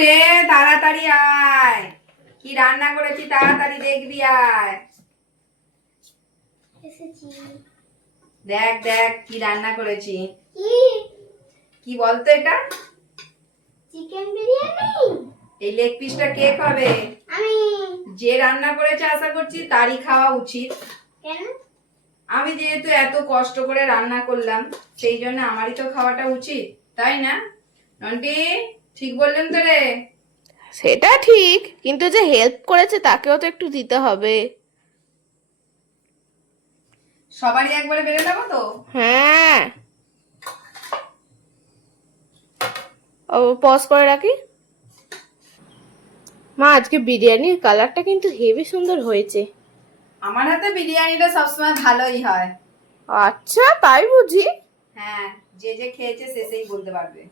রে, তাড়াতাড়ি আয়। কি রান্না করেছি তাড়াতাড়ি দেখবি আয়। দেখ দেখ কি রান্না করেছি। কি বলতো এটা? চিকেন বিরিয়ানি। এই লেগ পিসটা কে খাবে? আমি। যে রান্না করেছে আশা করছি তারই খাওয়া উচিত। কেন? আমি যেহেতু এত কষ্ট করে রান্না করলাম সেই জন্য আমারই তো খাওয়াটা উচিত, তাই না? নন্টি, ঠিক বললেন তো রে? সেটা ঠিক, কিন্তু যে হেল্প করেছে তাকেও তো একটু দিতে হবে। সবারই একবারে বেড়ে দেবো তো? হ্যাঁ, ও পজ করে রাখি। মা, আজকে বিরিয়ানির কালারটা কিন্তু হেভি সুন্দর হয়েছে। আমার হাতে বিরিয়ানিটা সবসময় ভালোই হয়। আচ্ছা, তাই বুঝি? হ্যাঁ, যে যে খেয়েছে সে সেই বলতে পারবে।